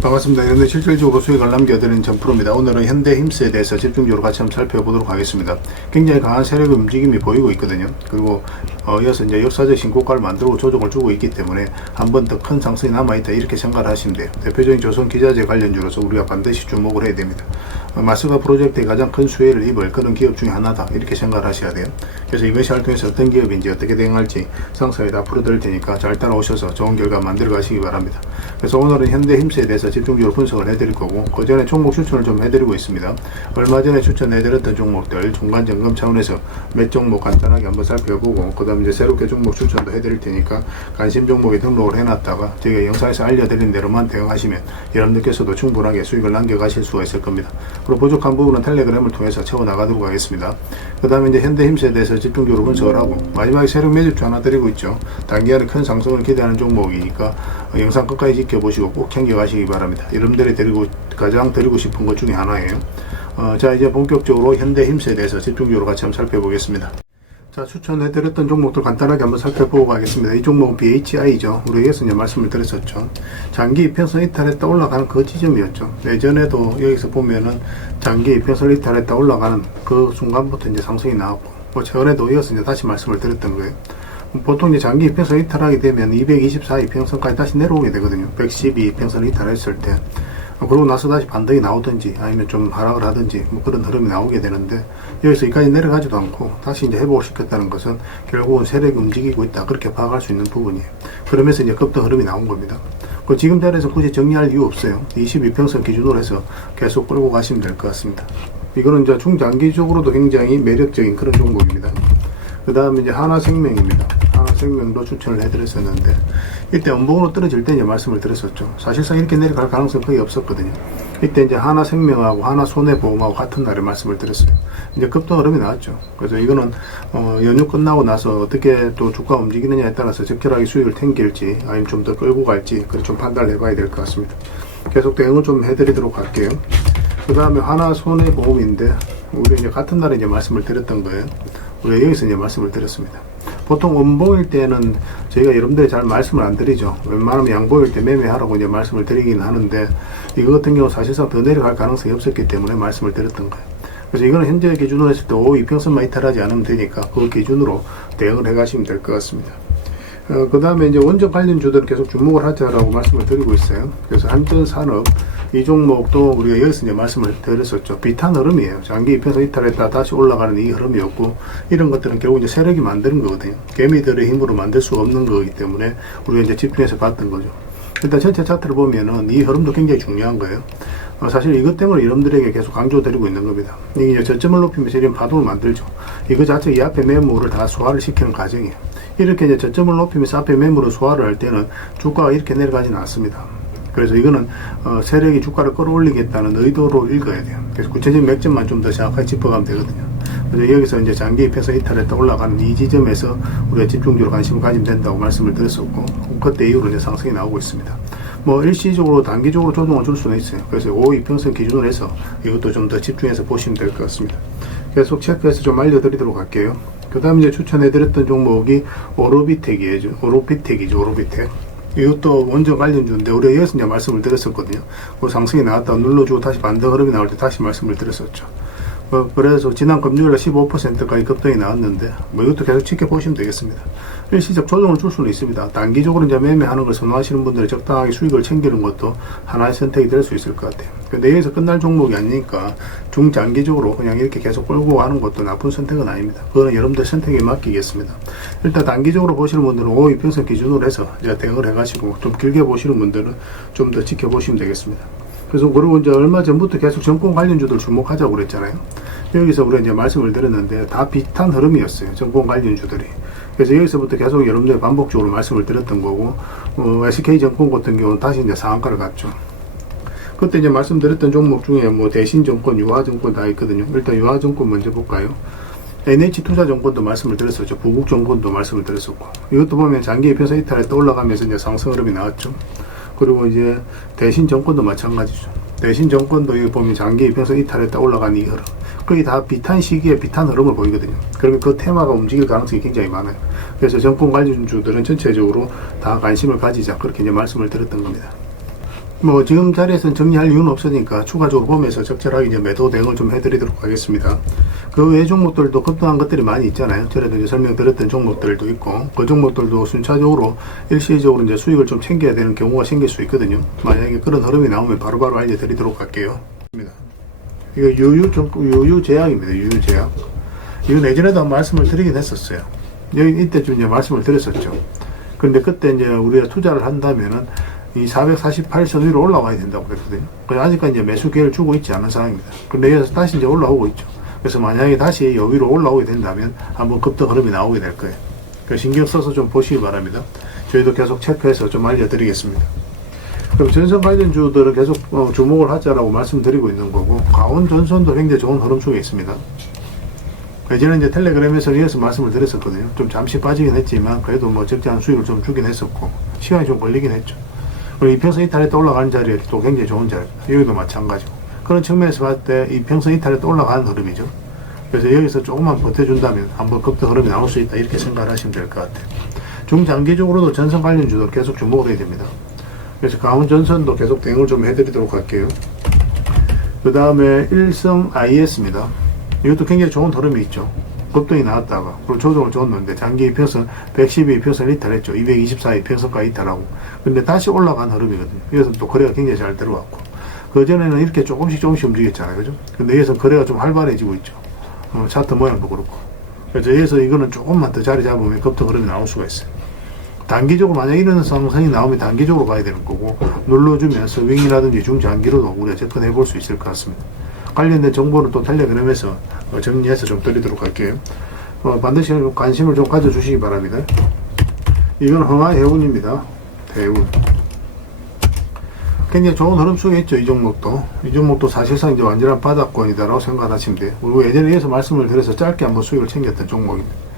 반갑습니다. 현대 실질적으로 수익을 남겨드리는 전프로입니다. 오늘은 현대힘스에 대해서 집중적으로 같이 한번 살펴보도록 하겠습니다. 굉장히 강한 세력의 움직임이 보이고 있거든요. 그리고 이어서 이제 역사적 신고가를 만들고 조정을 주고 있기 때문에 한 번 더 큰 상승이 남아있다 이렇게 생각을 하시면 돼요. 대표적인 조선 기자재 관련주로서 우리가 반드시 주목을 해야 됩니다. 마스가 프로젝트의 가장 큰 수혜를 입을 그런 기업 중에 하나다 이렇게 생각을 하셔야 돼요. 그래서 이번 시간을 통해서 어떤 기업인지 어떻게 대응할지 상세하게 다 풀어드릴 테니까 잘 따라오셔서 좋은 결과 만들어 가시기 바랍니다. 그래서 오늘은 현대힘스에 대해서 집중적으로 분석을 해드릴 거고, 그 전에 종목 추천을 좀 해드리고 있습니다. 얼마 전에 추천해드렸던 종목들 중간 점검 차원에서 몇 종목 간단하게 한번 살펴보고, 그 다음 이제 새롭게 종목 추천도 해드릴 테니까 관심 종목에 등록을 해놨다가 제가 영상에서 알려드린 대로만 대응하시면 여러분들께서도 충분하게 수익을 남겨가실 수가 있을 겁니다. 그리고 부족한 부분은 텔레그램을 통해서 채워나가도록 하겠습니다. 그 다음에 이제 현대힘스에 대해서 집중적으로 분석을 하고, 마지막에 새로운 매집주 하나 드리고 있죠. 단기간에 큰 상승을 기대하는 종목이니까 영상 끝까지 지켜보시고 꼭 챙겨가시기 바랍니다. 여러분들이 가장 드리고 싶은 것 중에 하나예요. 자, 이제 본격적으로 현대힘스에 대해서 집중적으로 같이 한번 살펴보겠습니다. 자, 추천해드렸던 종목들 간단하게 한번 살펴보고 가겠습니다. 이 종목은 BHI죠. 우리 여기서 이제 말씀을 드렸었죠. 장기 이평선 이탈했다 올라가는 그 지점이었죠. 예전에도 여기서 보면은 장기 이평선 이탈했다 올라가는 그 순간부터 이제 상승이 나왔고, 뭐 최근에도 이어서 이제 다시 말씀을 드렸던 거예요. 보통 이제 장기 이평선 이탈하게 되면 224 이평선까지 다시 내려오게 되거든요. 112 이평선 이탈했을 때. 그러고 나서 다시 반등이 나오든지 아니면 좀 하락을 하든지 뭐 그런 흐름이 나오게 되는데, 여기서 여기까지 내려가지도 않고 다시 이제 회복을 시켰다는 것은 결국은 세력이 움직이고 있다 그렇게 파악할 수 있는 부분이에요. 그러면서 이제 급등 흐름이 나온 겁니다. 그 지금 자리에서 굳이 정리할 이유 없어요. 22평선 기준으로 해서 계속 끌고 가시면 될 것 같습니다. 이거는 이제 중장기적으로도 굉장히 매력적인 그런 종목입니다. 그 다음에 이제 하나생명입니다. 하나생명도 추천을 해드렸었는데, 이때 음봉으로 떨어질 때 이제 말씀을 드렸었죠. 사실상 이렇게 내려갈 가능성이 거의 없었거든요. 이때 이제 하나생명하고 하나손해보험하고 같은 날에 말씀을 드렸어요. 이제 급등 흐름이 나왔죠. 그래서 이거는 연휴 끝나고 나서 어떻게 또 주가 움직이느냐에 따라서 적절하게 수익을 챙길지 아니면 좀 더 끌고 갈지 그걸 좀 판단을 해봐야 될 것 같습니다. 계속 대응을 좀 해드리도록 할게요. 그 다음에 하나손해보험인데, 우리 이제 같은 날에 이제 말씀을 드렸던 거예요. 우리 여기서 이제 말씀을 드렸습니다. 보통 음봉일 때는 저희가 여러분들이 잘 말씀을 안 드리죠. 웬만하면 양봉일 때 매매하라고 이제 말씀을 드리긴 하는데, 이거 같은 경우 사실상 더 내려갈 가능성이 없었기 때문에 말씀을 드렸던 거예요. 그래서 이거는 현재 기준으로 했을 때 이평선만 이탈하지 않으면 되니까 그 기준으로 대응을 해 가시면 될 것 같습니다. 그 다음에 이제 원전 관련주들은 계속 주목을 하자라고 말씀을 드리고 있어요. 그래서 한전산업, 이 종목도 우리가 여기서 이제 말씀을 드렸었죠. 비탄 흐름이에요. 장기 이평선 이탈했다 다시 올라가는 이 흐름이었고, 이런 것들은 결국 이제 세력이 만드는 거거든요. 개미들의 힘으로 만들 수 없는 거기 때문에 우리가 이제 집중해서 봤던 거죠. 일단 전체 차트를 보면은 이 흐름도 굉장히 중요한 거예요. 사실 이것 때문에 여러분들에게 계속 강조드리고 있는 겁니다. 이게 이제 저점을 높이면서 이런 파동을 만들죠. 이거 자체 이 앞에 매물을 다 소화를 시키는 과정이에요. 이렇게 이제 저점을 높이면서 앞에 매물을 소화를 할 때는 주가가 이렇게 내려가지는 않습니다. 그래서 이거는 세력이 주가를 끌어올리겠다는 의도로 읽어야 돼요. 그래서 구체적인 맥점만 좀 더 정확하게 짚어가면 되거든요. 그래서 여기서 이제 장기 입해서 이탈했다 올라가는 이 지점에서 우리가 집중적으로 관심을 가지면 된다고 말씀을 드렸었고, 그때 이후로 이제 상승이 나오고 있습니다. 뭐 일시적으로 단기적으로 조정을 줄 수는 있어요. 그래서 5이평선 기준으로 해서 이것도 좀 더 집중해서 보시면 될 것 같습니다. 계속 체크해서 좀 알려드리도록 할게요. 그 다음 이제 추천해드렸던 종목이 오로비텍이죠. 오로비텍. 이것도 원전 관련주인데, 우리가 여기서 이제 말씀을 드렸었거든요. 그 상승이 나왔다가 눌러주고 다시 반등 흐름이 나올 때 다시 말씀을 드렸었죠. 그래서 지난 금요일에 15%까지 급등이 나왔는데, 뭐 이것도 계속 지켜보시면 되겠습니다. 일시적 조정을 줄 수는 있습니다. 단기적으로 이제 매매하는 걸 선호하시는 분들이 적당하게 수익을 챙기는 것도 하나의 선택이 될 수 있을 것 같아요. 근데 여기서 끝날 종목이 아니니까 중장기적으로 그냥 이렇게 계속 끌고 가는 것도 나쁜 선택은 아닙니다. 그거는 여러분들 선택에 맡기겠습니다. 일단 단기적으로 보시는 분들은 5이평선 기준으로 해서 이제 대응을 해가시고, 좀 길게 보시는 분들은 좀 더 지켜보시면 되겠습니다. 그래서 그리고 이제 얼마 전부터 계속 정권 관련주들 주목하자고 그랬잖아요. 여기서 우리가 이제 말씀을 드렸는데 다 비슷한 흐름이었어요. 정권 관련주들이. 그래서 여기서부터 계속 여러분들 반복적으로 말씀을 드렸던 거고, SK정권 같은 경우는 다시 이제 상한가를 갔죠. 그때 이제 말씀드렸던 종목 중에 뭐 대신정권, 유화정권 다 있거든요. 일단 유화정권 먼저 볼까요? NH투자정권도 말씀을 드렸었죠. 부국정권도 말씀을 드렸었고, 이것도 보면 장기 이평선 이탈에 올라가면서 이제 상승 흐름이 나왔죠. 그리고 이제 대신정권도 마찬가지죠. 대신정권도 여기 보면 장기 이평선 이탈했다 올라간 이 흐름, 거의 다 비슷한 시기에 비슷한 흐름을 보이거든요. 그러면 그 테마가 움직일 가능성이 굉장히 많아요. 그래서 정권 관련주들은 전체적으로 다 관심을 가지자, 그렇게 이제 말씀을 드렸던 겁니다. 뭐 지금 자리에서는 정리할 이유는 없으니까 추가적으로 보면서 적절하게 이제 매도 대응을 좀 해드리도록 하겠습니다. 그 외 종목들도 급등한 것들이 많이 있잖아요. 전에도 이제 설명드렸던 종목들도 있고, 그 종목들도 순차적으로 일시적으로 이제 수익을 좀 챙겨야 되는 경우가 생길 수 있거든요. 만약에 그런 흐름이 나오면 바로바로 알려드리도록 할게요. 이거 유유제약입니다. 유유제약. 이건 예전에도 한 말씀을 드리긴 했었어요. 여기 이때쯤 이제 말씀을 드렸었죠. 근데 그때 이제 우리가 투자를 한다면은 이 448선 위로 올라와야 된다고 그랬거든요. 그래서 아직까지 이제 매수 기회를 주고 있지 않은 상황입니다. 근데 여기서 다시 이제 올라오고 있죠. 그래서 만약에 다시 여기로 올라오게 된다면 한번 급등 흐름이 나오게 될 거예요. 그래서 신경 써서 좀 보시기 바랍니다. 저희도 계속 체크해서 좀 알려드리겠습니다. 그럼 전선 관련주들은 계속 주목을 하자라고 말씀드리고 있는 거고, 강원전선도 굉장히 좋은 흐름 속에 있습니다. 예전에 이제 텔레그램에서 이어서 말씀을 드렸었거든요. 좀 잠시 빠지긴 했지만 그래도 뭐 적절한 수익을 좀 주긴 했었고, 시간이 좀 걸리긴 했죠. 그리고 이평선 이탈에 또 올라가는 자리에 또 굉장히 좋은 자리입니다. 여기도 마찬가지고. 그런 측면에서 봤을 때 이평선 이탈에 또 올라가는 흐름이죠. 그래서 여기서 조금만 버텨준다면 한번 급등 흐름이 나올 수 있다, 이렇게 생각을 하시면 될 것 같아요. 중장기적으로도 전선 관련주도 계속 주목을 해야 됩니다. 그래서 강원전선도 계속 대응을 좀 해드리도록 할게요. 그 다음에 일성 IS입니다. 이것도 굉장히 좋은 흐름이 있죠. 급등이 나왔다가 그리고 조정을 줬는데 장기 이평선 112 이평선 이탈했죠. 224 이평선까지 이탈하고, 근데 다시 올라간 흐름이거든요. 여기서 또 거래가 굉장히 잘 들어왔고, 그 전에는 이렇게 조금씩 움직였잖아요, 그죠? 근데 여기서 거래가 좀 활발해지고 있죠. 차트 모양도 그렇고. 그래서 여기서 이거는 조금만 더 자리 잡으면 급등 흐름이 나올 수가 있어요. 단기적으로 만약 이런 상승이 나오면 단기적으로 가야 되는 거고, 눌러주면서 윙이라든지 중장기로도 우리가 접근해 볼 수 있을 것 같습니다. 관련된 정보는 또 텔레그램에서 정리해서 좀 드리도록 할게요. 반드시 관심을 좀 가져주시기 바랍니다. 이건 흥하해운입니다. 해운. 굉장히 좋은 흐름 속에 있죠. 이 종목도 사실상 이제 완전한 바닥권이다라고 생각하시면 돼요. 그리고 예전에 이어서 말씀을 드려서 짧게 한번 수익을 챙겼던 종목입니다.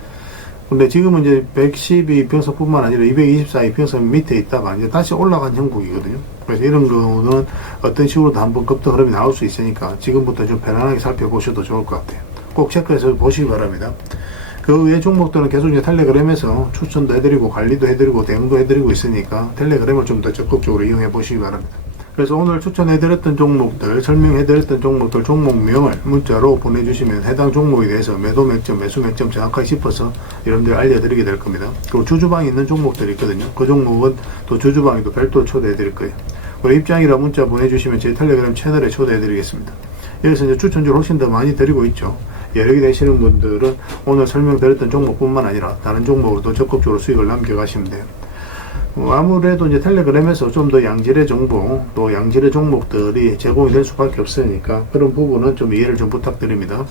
근데 지금은 이제 112 이평선뿐만 아니라 224 이평선 밑에 있다가 이제 다시 올라간 형국이거든요. 그래서 이런 거는 어떤 식으로도 한번 급등 흐름이 나올 수 있으니까 지금부터 좀 편안하게 살펴보셔도 좋을 것 같아요. 꼭 체크해서 보시기 바랍니다. 그 외 종목들은 계속 이제 텔레그램에서 추천도 해드리고 관리도 해드리고 대응도 해드리고 있으니까 텔레그램을 좀 더 적극적으로 이용해 보시기 바랍니다. 그래서 오늘 추천해드렸던 종목들, 설명해드렸던 종목들 종목명을 문자로 보내주시면 해당 종목에 대해서 매도 맥점, 매수 맥점 정확하게 짚어서 여러분들 알려드리게 될 겁니다. 그리고 주주방에 있는 종목들이 있거든요. 그 종목은 또 주주방에도 별도로 초대해드릴 거예요. 그리고 입장이라 문자 보내주시면 제 텔레그램 채널에 초대해드리겠습니다. 여기서 이제 추천주를 훨씬 더 많이 드리고 있죠. 여력이 되시는 분들은 오늘 설명드렸던 종목뿐만 아니라 다른 종목으로도 적극적으로 수익을 남겨가시면 돼요. 아무래도 이제 텔레그램에서 좀 더 양질의 정보, 또 양질의 종목들이 제공이 될 수밖에 없으니까 그런 부분은 좀 이해를 좀 부탁드립니다.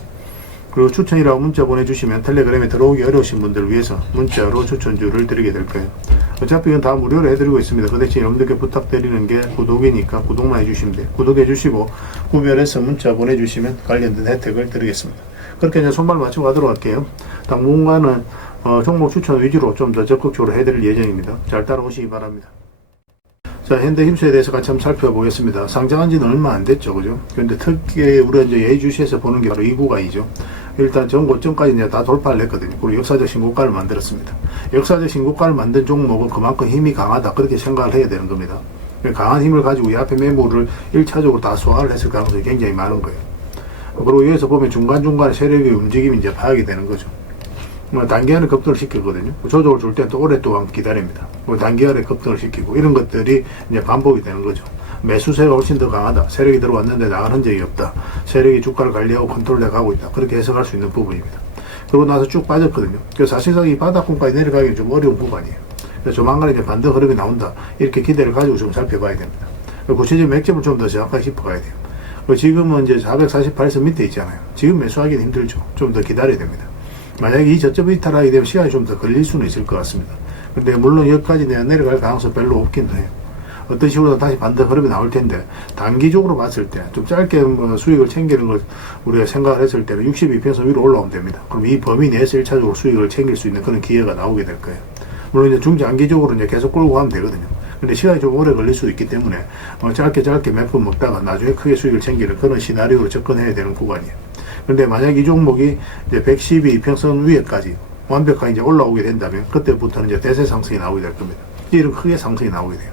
그리고 추천이라고 문자 보내주시면 텔레그램에 들어오기 어려우신 분들을 위해서 문자로 추천주를 드리게 될 거예요. 어차피 이건 다 무료로 해드리고 있습니다. 그 대신 여러분들께 부탁드리는 게 구독이니까 구독만 해주시면 돼요. 구독해주시고 구별해서 문자 보내주시면 관련된 혜택을 드리겠습니다. 그렇게 이제 손발 맞추고 가도록 할게요. 당분간은 종목 추천 위주로 좀 더 적극적으로 해드릴 예정입니다. 잘 따라오시기 바랍니다. 자, 현대힘수에 대해서 같이 한번 살펴보겠습니다. 상장한 지는 얼마 안 됐죠, 그죠? 근데 특히 우리가 이제 예주시에서 보는 게 바로 이 구간이죠. 일단 전 고점까지 이제 다 돌파를 했거든요. 그리고 역사적 신고가를 만들었습니다. 역사적 신고가를 만든 종목은 그만큼 힘이 강하다, 그렇게 생각을 해야 되는 겁니다. 강한 힘을 가지고 이 앞에 매물을 1차적으로 다 소화를 했을 가능성이 굉장히 많은 거예요. 그리고 여기서 보면 중간중간에 세력의 움직임이 이제 파악이 되는 거죠. 단기간에 급등을 시키거든요. 조정을 줄 때 또 오랫동안 기다립니다. 단기간에 급등을 시키고 이런 것들이 이제 반복이 되는 거죠. 매수세가 훨씬 더 강하다. 세력이 들어왔는데 나간 흔적이 없다. 세력이 주가를 관리하고 컨트롤해 가고 있다. 그렇게 해석할 수 있는 부분입니다. 그러고 나서 쭉 빠졌거든요. 그래서 사실상 이 바닥권까지 내려가기 좀 어려운 구간이에요. 그래서 조만간 이제 반등 흐름이 나온다. 이렇게 기대를 가지고 좀 살펴봐야 됩니다. 구체적인 맥점을 좀 더 정확하게 짚어가야 돼요. 그리고 지금은 이제 448선 밑에 있잖아요. 지금 매수하기는 힘들죠. 좀 더 기다려야 됩니다. 만약에 이 저점 이탈하게 되면 시간이 좀 더 걸릴 수는 있을 것 같습니다. 근데 물론 여기까지 내려갈 가능성 별로 없긴 해요. 어떤 식으로 다시 반등 흐름이 나올 텐데, 단기적으로 봤을 때 좀 짧게 수익을 챙기는 걸 우리가 생각을 했을 때는 62평선 위로 올라오면 됩니다. 그럼 이 범위 내에서 1차적으로 수익을 챙길 수 있는 그런 기회가 나오게 될 거예요. 물론 이제 중장기적으로 이제 계속 끌고 가면 되거든요. 근데 시간이 좀 오래 걸릴 수 있기 때문에 짧게 몇 번 먹다가 나중에 크게 수익을 챙기는 그런 시나리오로 접근해야 되는 구간이에요. 근데 만약 이 종목이 이제 112 이평선 위에까지 완벽하게 이제 올라오게 된다면 그때부터는 이제 대세 상승이 나오게 될 겁니다. 이런 크게 상승이 나오게 돼요.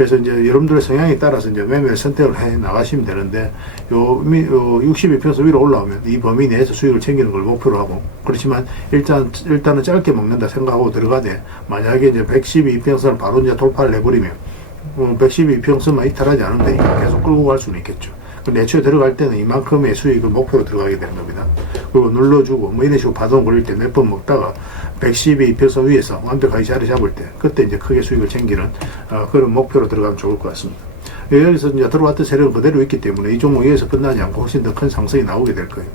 그래서 이제 여러분들의 성향에 따라서 이제 매매를 선택을 해 나가시면 되는데, 요 62평선 위로 올라오면 이 범위 내에서 수익을 챙기는 걸 목표로 하고, 그렇지만 일단은 짧게 먹는다 생각하고 들어가되, 만약에 이제 112평선을 바로 이제 돌파를 해버리면 112평선만 이탈하지 않으면 되니까 계속 끌고 갈 수는 있겠죠. 근데 애초에 들어갈 때는 이만큼의 수익을 목표로 들어가게 되는 겁니다. 그리고 눌러주고 뭐 이런 식으로 파동 걸릴 때 몇 번 먹다가 112평선 위에서 완벽하게 자리 잡을 때, 그때 이제 크게 수익을 챙기는 그런 목표로 들어가면 좋을 것 같습니다. 여기서 이제 들어왔던 세력은 그대로 있기 때문에 이 종목 위에서 끝나지 않고 훨씬 더 큰 상승이 나오게 될 거예요.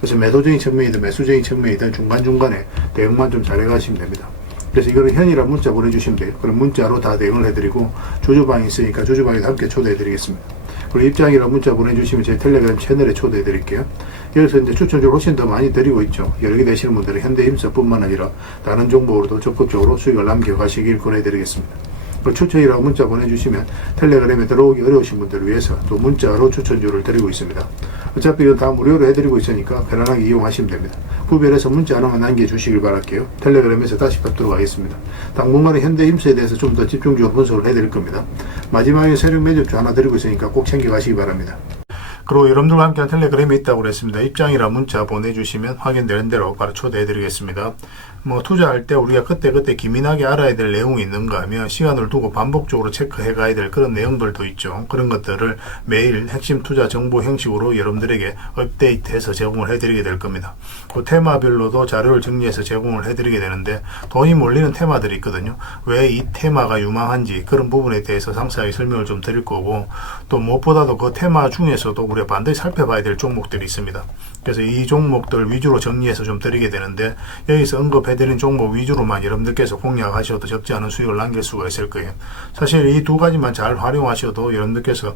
그래서 매도적인 측면이든 매수적인 측면이든 중간중간에 대응만 좀 잘 해가시면 됩니다. 그래서 이거는 현이란 문자 보내주시면 돼요. 그럼 문자로 다 대응을 해드리고, 조주방이 있으니까 조주방에도 함께 초대해드리겠습니다. 그리고 입장이란 문자 보내주시면 제 텔레그램 채널에 초대해드릴게요. 여기서 이제 추천주를 훨씬 더 많이 드리고 있죠. 여러 개 되시는 분들은 현대힘사뿐만 아니라 다른 종목으로도 적극적으로 수익을 남겨가시길 권해드리겠습니다. 추천이라고 문자 보내주시면 텔레그램에 들어오기 어려우신 분들을 위해서 또 문자로 추천주를 드리고 있습니다. 어차피 이건 다 무료로 해드리고 있으니까 편안하게 이용하시면 됩니다. 구별해서 문자 하나만 남겨주시길 바랄게요. 텔레그램에서 다시 뵙도록 하겠습니다. 당분간은 현대힘스에 대해서 좀 더 집중적으로 분석을 해드릴 겁니다. 마지막에 세력 매집주 하나 드리고 있으니까 꼭 챙겨가시기 바랍니다. 그리고 여러분들과 함께한 텔레그램이 있다고 그랬습니다. 입장이라 문자 보내주시면 확인되는 대로 바로 초대해드리겠습니다. 뭐 투자할 때 우리가 그때그때 기민하게 알아야 될 내용이 있는가 하면 시간을 두고 반복적으로 체크해 가야 될 그런 내용들도 있죠. 그런 것들을 매일 핵심 투자 정보 형식으로 여러분들에게 업데이트해서 제공을 해드리게 될 겁니다. 그 테마별로도 자료를 정리해서 제공을 해드리게 되는데, 돈이 몰리는 테마들이 있거든요. 왜 이 테마가 유망한지 그런 부분에 대해서 상세하게 설명을 좀 드릴 거고, 또 무엇보다도 그 테마 중에서도 우리가 반드시 살펴봐야 될 종목들이 있습니다. 그래서 이 종목들 위주로 정리해서 좀 드리게 되는데, 여기서 언급해드린 종목 위주로만 여러분들께서 공략하셔도 적지 않은 수익을 남길 수가 있을 거예요. 사실 이 두 가지만 잘 활용하셔도 여러분들께서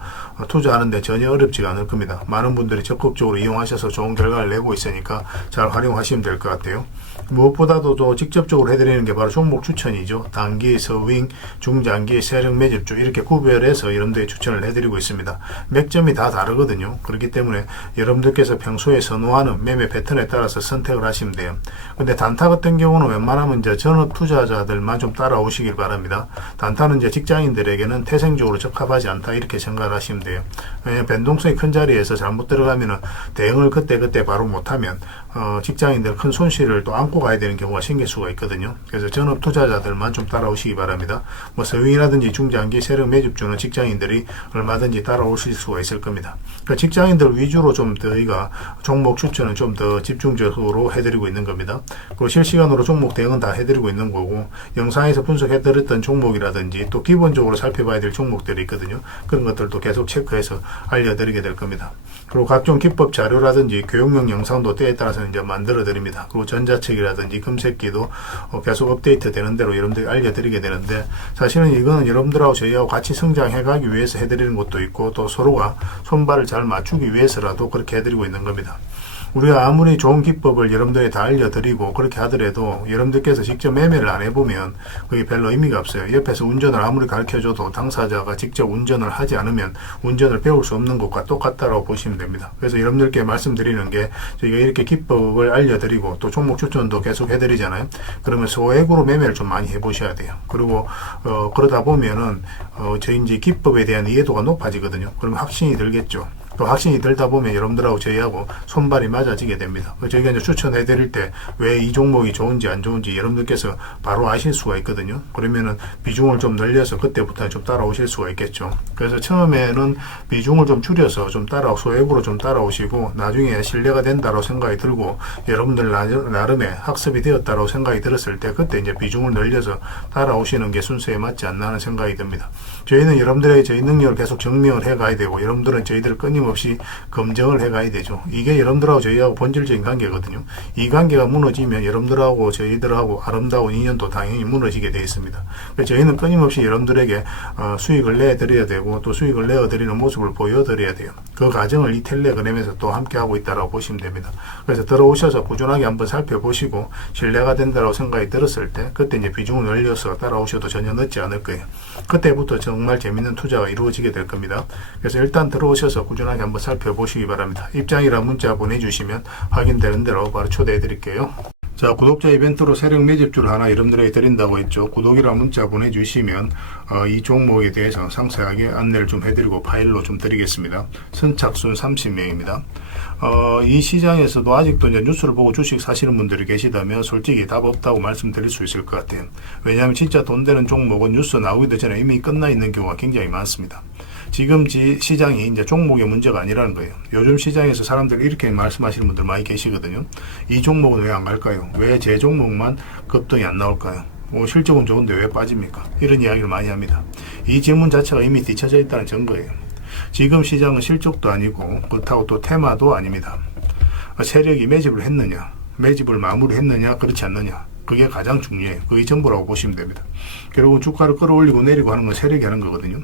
투자하는데 전혀 어렵지가 않을 겁니다. 많은 분들이 적극적으로 이용하셔서 좋은 결과를 내고 있으니까 잘 활용하시면 될 것 같아요. 무엇보다도 또 직접적으로 해드리는 게 바로 종목 추천이죠. 단기, 서윙, 중장기, 세력 매집주 이렇게 구별해서 여러분들에게 추천을 해드리고 있습니다. 맥점이 다 다르거든요. 그렇기 때문에 여러분들께서 평소에 선호하는 매매 패턴에 따라서 선택을 하시면 돼요. 근데 단타 같은 경우는 웬만하면 이제 전업 투자자들만 좀 따라오시길 바랍니다. 단타는 이제 직장인들에게는 태생적으로 적합하지 않다 이렇게 생각을 하시면 돼요. 왜냐하면 변동성이 큰 자리에서 잘못 들어가면은 대응을 그때 바로 못하면 직장인들 큰 손실을 또 안고 가야 되는 경우가 생길 수가 있거든요. 그래서 전업 투자자들만 좀 따라오시기 바랍니다. 뭐 서윙이라든지 중장기 세력 매집주는 직장인들이 얼마든지 따라오실 수가 있을 겁니다. 그러니까 직장인들 위주로 좀 저희가 종목 추천은 좀 더 집중적으로 해드리고 있는 겁니다. 그리고 실시간으로 종목 대응은 다 해드리고 있는 거고, 영상에서 분석해드렸던 종목이라든지 또 기본적으로 살펴봐야 될 종목들이 있거든요. 그런 것들도 계속 체크해서 알려드리게 될 겁니다. 그리고 각종 기법 자료라든지 교육용 영상도 때에 따라서 이제 만들어 드립니다. 그리고 전자책이라든지 검색기도 계속 업데이트 되는 대로 여러분들이 알려드리게 되는데, 사실은 이거는 여러분들하고 저희하고 같이 성장해 가기 위해서 해드리는 것도 있고, 또 서로가 손발을 잘 맞추기 위해서라도 그렇게 해드리고 있는 겁니다. 우리가 아무리 좋은 기법을 여러분들에 다 알려드리고 그렇게 하더라도 여러분들께서 직접 매매를 안 해보면 그게 별로 의미가 없어요. 옆에서 운전을 아무리 가르쳐줘도 당사자가 직접 운전을 하지 않으면 운전을 배울 수 없는 것과 똑같다고 보시면 됩니다. 그래서 여러분들께 말씀드리는 게, 저희가 이렇게 기법을 알려드리고 또 종목 추천도 계속 해드리잖아요. 그러면 소액으로 매매를 좀 많이 해보셔야 돼요. 그리고 그러다 보면은 저희 이제 기법에 대한 이해도가 높아지거든요. 그러면 확신이 들겠죠. 또 확신이 들다 보면 여러분들하고 저희하고 손발이 맞아지게 됩니다. 저희가 이제 추천해 드릴 때 왜 이 종목이 좋은지 안 좋은지 여러분들께서 바로 아실 수가 있거든요. 그러면은 비중을 좀 늘려서 그때부터 좀 따라오실 수가 있겠죠. 그래서 처음에는 비중을 좀 줄여서 좀 소액으로 좀 따라오시고, 나중에 신뢰가 된다고 생각이 들고 여러분들 나름의 학습이 되었다고 생각이 들었을 때 그때 이제 비중을 늘려서 따라오시는 게 순서에 맞지 않나 하는 생각이 듭니다. 저희는 여러분들의 저희 능력을 계속 증명을 해 가야 되고, 여러분들은 저희들을 끊임없이 검증을 해 가야 되죠. 이게 여러분들하고 저희하고 본질적인 관계거든요. 이 관계가 무너지면 여러분들하고 저희들하고 아름다운 인연도 당연히 무너지게 되어 있습니다. 그래서 저희는 끊임없이 여러분들에게 수익을 내드려야 되고, 또 수익을 내어드리는 모습을 보여드려야 돼요. 그 과정을 이 텔레그램에서 또 함께 하고 있다고 보시면 됩니다. 그래서 들어오셔서 꾸준하게 한번 살펴보시고 신뢰가 된다고 생각이 들었을 때 그때 이제 비중을 늘려서 따라오셔도 전혀 늦지 않을 거예요. 그때부터 정말 재밌는 투자가 이루어지게 될 겁니다. 그래서 일단 들어오셔서 꾸준하게 한번 살펴보시기 바랍니다. 입장이랑 문자 보내주시면 확인되는 대로 바로 초대해 드릴게요. 자, 구독자 이벤트로 세력 매집주를 하나 여러분들에게 드린다고 했죠. 구독이라 문자 보내주시면 이 종목에 대해서 상세하게 안내를 좀 해드리고 파일로 좀 드리겠습니다. 선착순 30명입니다. 이 시장에서도 아직도 이제 뉴스를 보고 주식 사시는 분들이 계시다면 솔직히 답 없다고 말씀드릴 수 있을 것 같아요. 왜냐하면 진짜 돈 되는 종목은 뉴스 나오기도 전에 이미 끝나 있는 경우가 굉장히 많습니다. 지금 시장이 이제 종목의 문제가 아니라는 거예요. 요즘 시장에서 사람들이 이렇게 말씀하시는 분들 많이 계시거든요. 이 종목은 왜 안 갈까요? 왜 제 종목만 급등이 안 나올까요? 실적은 좋은데 왜 빠집니까? 이런 이야기를 많이 합니다. 이 질문 자체가 이미 뒤쳐져 있다는 증거예요. 지금 시장은 실적도 아니고 그렇다고 또 테마도 아닙니다. 세력이 매집을 했느냐, 매집을 마무리했느냐, 그렇지 않느냐, 그게 가장 중요해요. 그게 전부라고 보시면 됩니다. 결국은 주가를 끌어올리고 내리고 하는 건 세력이 하는 거거든요.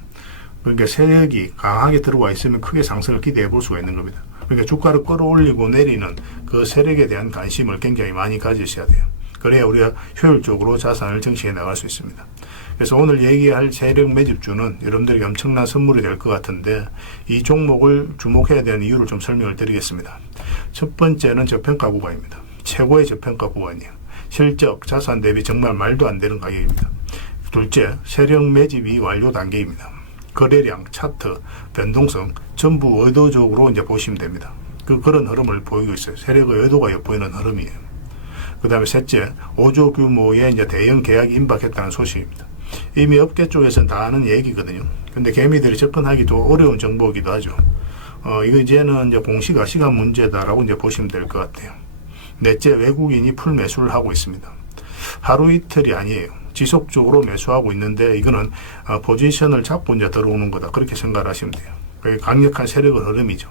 그러니까 세력이 강하게 들어와 있으면 크게 상승을 기대해 볼 수가 있는 겁니다. 그러니까 주가를 끌어올리고 내리는 그 세력에 대한 관심을 굉장히 많이 가지셔야 돼요. 그래야 우리가 효율적으로 자산을 정치해 나갈 수 있습니다. 그래서 오늘 얘기할 세력 매집주는 여러분들에게 엄청난 선물이 될 것 같은데 이 종목을 주목해야 되는 이유를 좀 설명을 드리겠습니다. 첫 번째는 저평가 구간입니다. 최고의 저평가 구간이에요. 실적, 자산 대비 정말 말도 안 되는 가격입니다. 둘째, 세력 매집이 완료 단계입니다. 거래량, 차트, 변동성 전부 의도적으로 이제 보시면 됩니다. 그런 흐름을 보이고 있어요. 세력의 의도가 엿보이는 흐름이에요. 그 다음에 셋째, 5조 규모의 이제 대형 계약이 임박했다는 소식입니다. 이미 업계 쪽에서는 다 아는 얘기거든요. 근데 개미들이 접근하기도 어려운 정보이기도 하죠. 이거 이제는 이제 공시가 시간 문제다라고 이제 보시면 될 것 같아요. 넷째, 외국인이 풀 매수를 하고 있습니다. 하루 이틀이 아니에요. 지속적으로 매수하고 있는데 이거는 포지션을 잡고 이제 들어오는 거다. 그렇게 생각을 하시면 돼요. 그게 강력한 세력의 흐름이죠.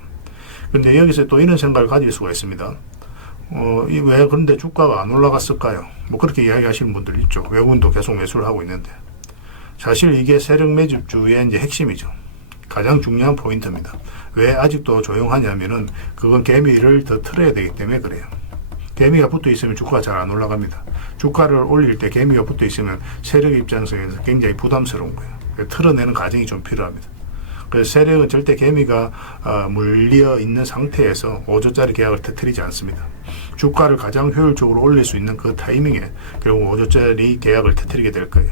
근데 여기서 또 이런 생각을 가질 수가 있습니다. 왜 그런데 주가가 안 올라갔을까요? 뭐 그렇게 이야기하시는 분들 있죠. 외국인도 계속 매수를 하고 있는데. 사실 이게 세력 매집주의 이제 핵심이죠. 가장 중요한 포인트입니다. 왜 아직도 조용하냐면은 그건 개미를 더 틀어야 되기 때문에 그래요. 개미가 붙어 있으면 주가가 잘 안 올라갑니다. 주가를 올릴 때 개미가 붙어 있으면 세력 입장에서 굉장히 부담스러운 거예요. 틀어내는 과정이 좀 필요합니다. 그래서 세력은 절대 개미가 물려 있는 상태에서 5조짜리 계약을 터뜨리지 않습니다. 주가를 가장 효율적으로 올릴 수 있는 그 타이밍에 결국 5조짜리 계약을 터뜨리게 될 거예요.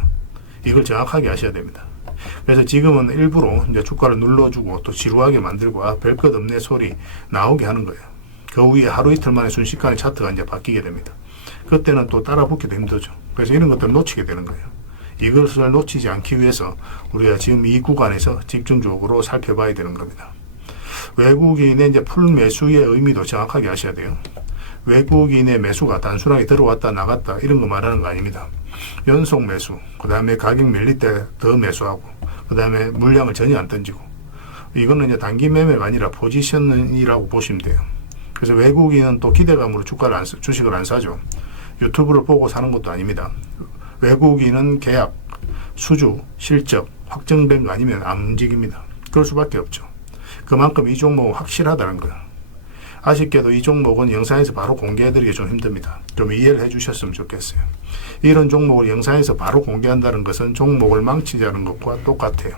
이걸 정확하게 아셔야 됩니다. 그래서 지금은 일부러 이제 주가를 눌러주고 또 지루하게 만들고 별 것 없네 소리 나오게 하는 거예요. 그 후에 하루 이틀 만에 순식간에 차트가 이제 바뀌게 됩니다. 그때는 또 따라 붙기도 힘들죠. 그래서 이런 것들을 놓치게 되는 거예요. 이것을 놓치지 않기 위해서 우리가 지금 이 구간에서 집중적으로 살펴봐야 되는 겁니다. 외국인의 이제 풀 매수의 의미도 정확하게 아셔야 돼요. 외국인의 매수가 단순하게 들어왔다 나갔다 이런 거 말하는 거 아닙니다. 연속 매수, 그 다음에 가격 밀릴 때 더 매수하고, 그 다음에 물량을 전혀 안 던지고, 이거는 이제 단기 매매가 아니라 포지션이라고 보시면 돼요. 그래서 외국인은 또 기대감으로 주식을 안 사죠. 유튜브를 보고 사는 것도 아닙니다. 외국인은 계약, 수주, 실적 확정된 거 아니면 안 움직입니다. 그럴 수밖에 없죠. 그만큼 이 종목은 확실하다는 거예요. 아쉽게도 이 종목은 영상에서 바로 공개해드리기 좀 힘듭니다. 좀 이해를 해주셨으면 좋겠어요. 이런 종목을 영상에서 바로 공개한다는 것은 종목을 망치자는 것과 똑같아요.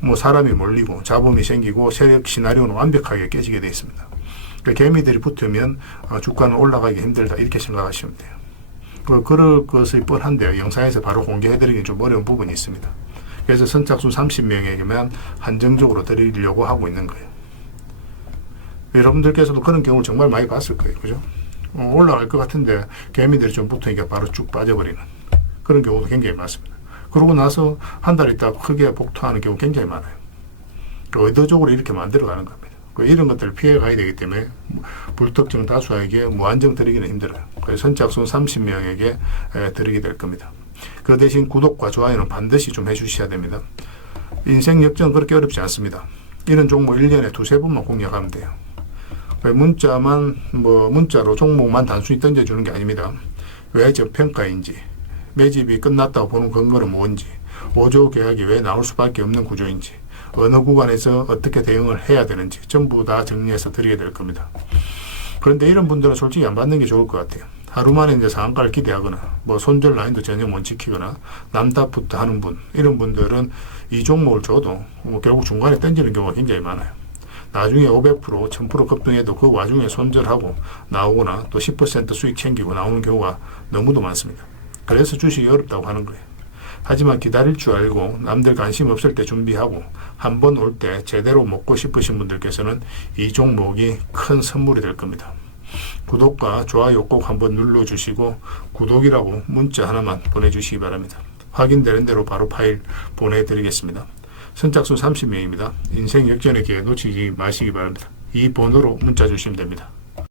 뭐 사람이 몰리고 자본이 생기고 세력 시나리오는 완벽하게 깨지게 되어 있습니다. 그러니까 개미들이 붙으면 주가는 올라가기 힘들다 이렇게 생각하시면 돼요. 그럴 것이 뻔한데요. 영상에서 바로 공개해드리기 좀 어려운 부분이 있습니다. 그래서 선착순 30명에게만 한정적으로 드리려고 하고 있는 거예요. 여러분들께서도 그런 경우를 정말 많이 봤을 거예요. 그죠? 올라갈 것 같은데 개미들이 좀 붙으니까 바로 쭉 빠져버리는 그런 경우도 굉장히 많습니다. 그러고 나서 한 달 있다가 크게 복토하는 경우 굉장히 많아요. 의도적으로 이렇게 만들어가는 겁니다. 이런 것들을 피해 가야 되기 때문에 불특정 다수에게 무한정 드리기는 힘들어요. 그래서 선착순 30명에게 드리게 될 겁니다. 그 대신 구독과 좋아요는 반드시 좀 해주셔야 됩니다. 인생 역전은 그렇게 어렵지 않습니다. 이런 종목 1년에 두세 번만 공략하면 돼요. 문자로 종목만 단순히 던져주는 게 아닙니다. 왜 저평가인지, 매집이 끝났다고 보는 근거는 뭔지, 5조 계약이 왜 나올 수밖에 없는 구조인지, 어느 구간에서 어떻게 대응을 해야 되는지 전부 다 정리해서 드리게 될 겁니다. 그런데 이런 분들은 솔직히 안 받는 게 좋을 것 같아요. 하루 만에 이제 상한가를 기대하거나 손절 라인도 전혀 못 지키거나 남답부터 하는 분, 이런 분들은 이 종목을 줘도 결국 중간에 던지는 경우가 굉장히 많아요. 나중에 500%, 1000% 급등해도 그 와중에 손절하고 나오거나 또 10% 수익 챙기고 나오는 경우가 너무도 많습니다. 그래서 주식이 어렵다고 하는 거예요. 하지만 기다릴 줄 알고 남들 관심 없을 때 준비하고 한 번 올 때 제대로 먹고 싶으신 분들께서는 이 종목이 큰 선물이 될 겁니다. 구독과 좋아요 꼭 한번 눌러주시고 구독이라고 문자 하나만 보내주시기 바랍니다. 확인되는 대로 바로 파일 보내드리겠습니다. 선착순 30명입니다. 인생 역전의 기회 놓치지 마시기 바랍니다. 이 번호로 문자 주시면 됩니다.